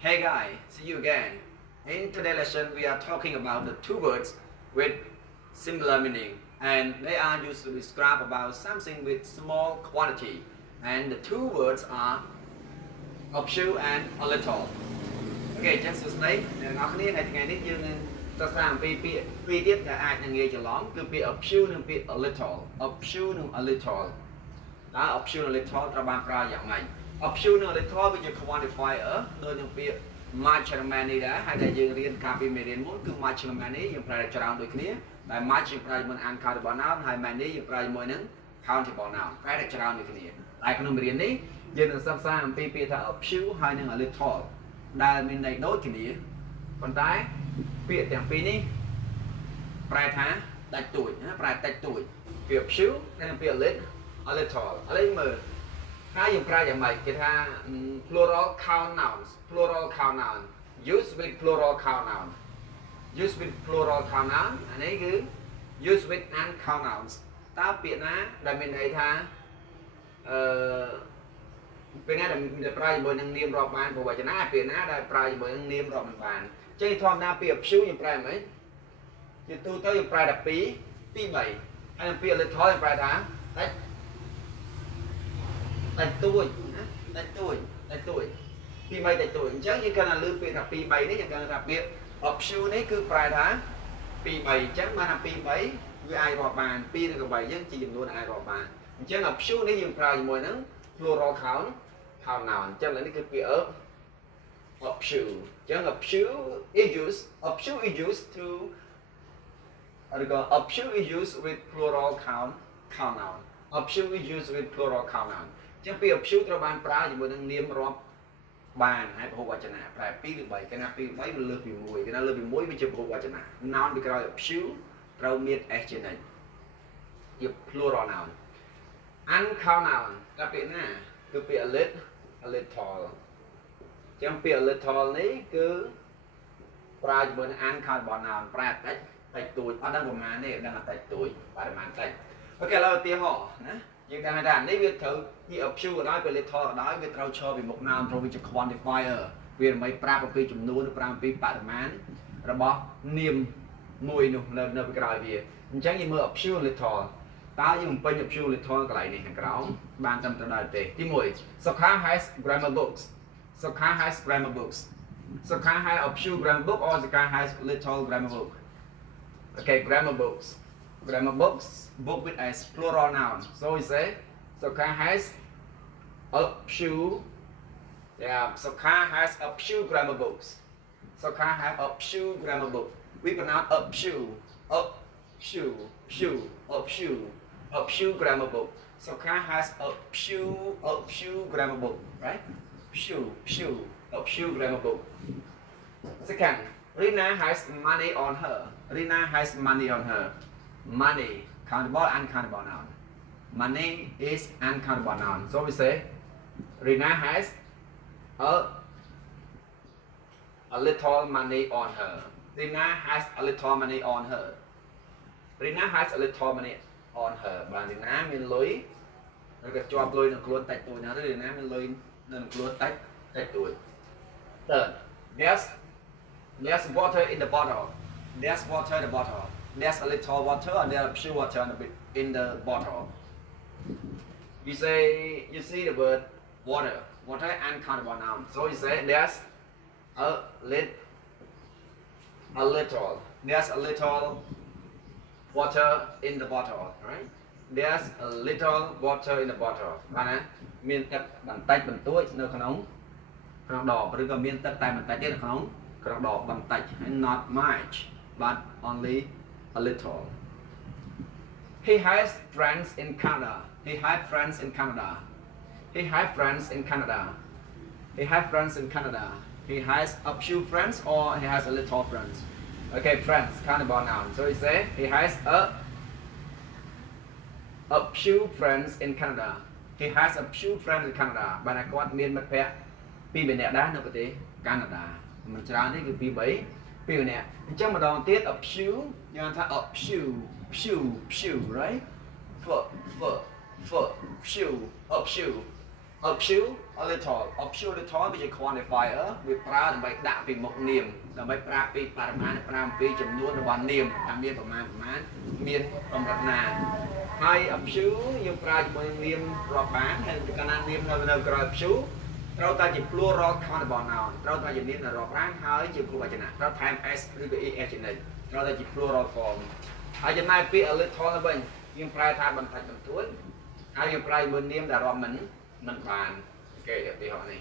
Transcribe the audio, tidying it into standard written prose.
Hey guys, see you again. In today's lesson, we are talking about the two words with similar meaning, and they are used to describe about something with small quantity. And the two words are a few and a little. Okay, just to say, ngày nít dương ta sang pi tiết là ai là nghe cho lắm, cứ pi a few nên pi a little, a few nên a little. Đó, a few and a little ta ban ra dạng này. A few and a little bây giờ quantifier đôi những pi much and many đó, hay là dương riêng copy mấy riêng muốn cứ much and many dương phải cho đôi kia, là much dương phải mình uncountable noun, hay many dương phải mình nâng countable noun, phải cho đôi kia. Lại cái number riêng này, dương là sắp sang pi ta a few hay là a little. Đa mình này đối kia, còn tái việc tiếng pi ní, prai thá, đại tuổi, prai đại tuổi, việc xíu nên việc lên, a little mờ, hai dùng prai dạng mày, cái tha plural count noun, use with plural count noun, anh ấy cứ use with uncountable nouns, ta việc ná, đại mình này thaเป็นไงแต่ปลายบนยังเนียมรอบบานผมว่าจะน่าเปลี่ยนนะได้ปลายบนยังเนียมรอบมันบานเจ้าทอมน่าเปรียบชิวอย่างปลายไหมจะตู้เต้าอย่างปลายดับปีใหม่อันนั้นเปรียบเลยท้ออย่างปลายท้าแต่ตุ้ยปีใหม่แต่ตุ้ยเจ้าอย่างการลืมเปรียบดับปีใหม่นี่อย่างการดับเปรียบอบชิวนี่คือปลายท้าปีใหม่เจ้ามาทำปีใหม่วิไอรอบบานปีนึงกับใบยังจีนล้วนไอรอบบานเจ้าอบชิวนี่อย่างปลายมวยนั้นplural count noun, chẳng là cái kia of shoe, chẳng of shoe is used to of shoe is used with plural count noun, of shoe is used with plural count noun, chẳng pi of shoe cho bạn pra gì một năng niệm rọp bàn hay bộ vật chana, phải pi được bảy cái nào pi mấy mình lừa pi mùi, cái nào lừa pi mùi mình chụp bộ vật chana, noun bị gọi of shoe, rau miết action này, giúp plural noun, uncountable noun, đặc biệt nè, cứ pi a little, chẳng pi a little này cứ prai bên uncountable noun, prai tách tuổi, ở đây một màn này đang là tách tuổi, bài màn tách. Ok, là tiêu họ, nè, nhưng đang đàn này việc thử như of few ở đó, pi little ở đó, việc trao cho vì một noun, rồi việc quantifier, việc mấy prai một cái chùm nuôi, prai một cái bài màn, rồi bỏ niềm mùi nụ lên nơi cái rồi việc, chẳng như mơ of few little. Ta dùng bên nhập siêu lịch thôi cái này này hàng cáo ban tâm trong đời tệ tí mùi Soeung has grammar books Soeung has a few grammar book or Soeung has little grammar book. Okay, grammar books book with a plural noun, so we say Soeung has a few Soeung has a few grammar books. Soeung has a few grammar book. We pronounce a few grammar book. Soeung has a few grammar book, right? A few grammar book. Second, Rina has money on her. Money, countable, uncountable noun. Money is uncountable noun. So we say, Rina has a little money on her. Rina has a little money on her. Rina has a little money on her. Bạn đừng ná mình lối rồi cái cho lối nó luôn tách tuổi nào đó đừng ná mình lối nó luôn tách tuổi. Third, there's water in the bottle. There's water in the bottle. There's a little water and there's a few water in the bottle. You see the word water uncountable noun. So you say there's a little water in the bottle, right? There's a little water in the bottle. Bạn á, miên tắc bằng tay bằng túi nơi khăn đỏ, rồi còn miên tắc tay bằng tay tiết là khăn đỏ bằng tay, not much, but only a little. He has friends in Canada. He has friends in Canada. He has a few friends or he has a little friends. Okay, friends, countable noun. So he say he has a few friends in Canada. He has a few friends in Canada. Bạn có miền mặt phe pi bên nè đá nó có thể Canada. Mình trả đấy cái pi bấy pi bên nè. Trong mà đòn tiết a few, nhưng ta a few, right? Few, a few. a few a little which is quantifier វាប្រើដើម្បីដាក់ពីមុខនាមដើម្បីប្រាប់ពីបរិមាណប្រើអំពីចំនួនរបស់នាមថាមានប្រមាណមានកម្រិតណាហើយ a few យើងប្រើជាមួយនាមរាប់បានហើយកាលណានាមនៅក្រោយ few ត្រូវតែជា plural countable noun ត្រូវតែជានាមរាប់បានហើយជាព្រោះវចនៈត្រូវថែម s ឬក៏ es ចំណេញត្រូវតែជា plural form ហើយចំណែកពាក្យ a little ទៅវិញយើងប្រើថាបន្តិចបន្តួចហើយយើងប្រើជាមួយនាមដែលរាប់មិនបានអូខេឧទាហរណ៍នេះ